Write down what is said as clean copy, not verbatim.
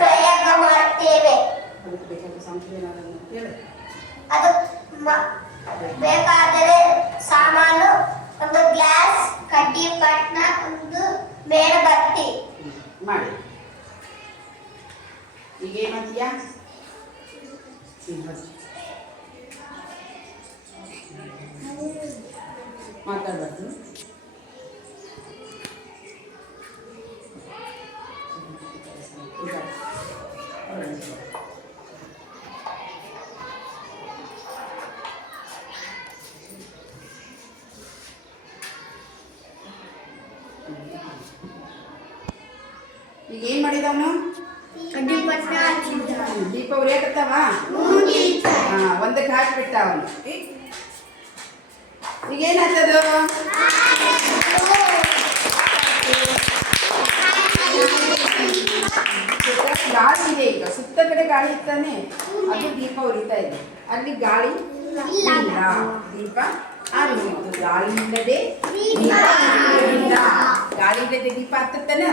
ಪ್ರಯೋಗ ಮಾಡುತ್ತೇವೆ. ಅದು ಬೇಕಾದರೆ ಸಾಮಾನು ಒಂದು ಗ್ಲಾಸ್, ಕಡ್ಡಿ ಪಟ್ನ, ಒಂದು ಮೇಣಬತ್ತಿ ಮಾಡಿ. ಈಗ ಏನಂತೀಯ? ಮಾತಾಡ್ಬಾರ್ದು. ಈಗ ಏನ್ ಮಾಡಿದವನು? ದೀಪ ಉರಿಯಾಕತ್ತವ. ಒಂದಕ್ಕೆ ಹಾಕಿಬಿಟ್ಟ ಅವನು. ಈಗ ಏನಾಗ್ತದ? ಗಾಳಿ ಇದೆ. ಈಗ ಸುತ್ತ ಕಡೆ ಗಾಳಿ ಇರ್ತಾನೆ, ಅದು ದೀಪ ಉರಿತಾ ಇದೆ. ಅಲ್ಲಿ ಗಾಳಿ ಇಲ್ಲ, ದೀಪ ಆರಿತು. ಗಾಳಿ ಇಲ್ಲದೆ ದೀಪ, ಗಾಳಿ ಇಲ್ಲದೆ ದೀಪ ಹತ್ತುತ್ತಾನೆ.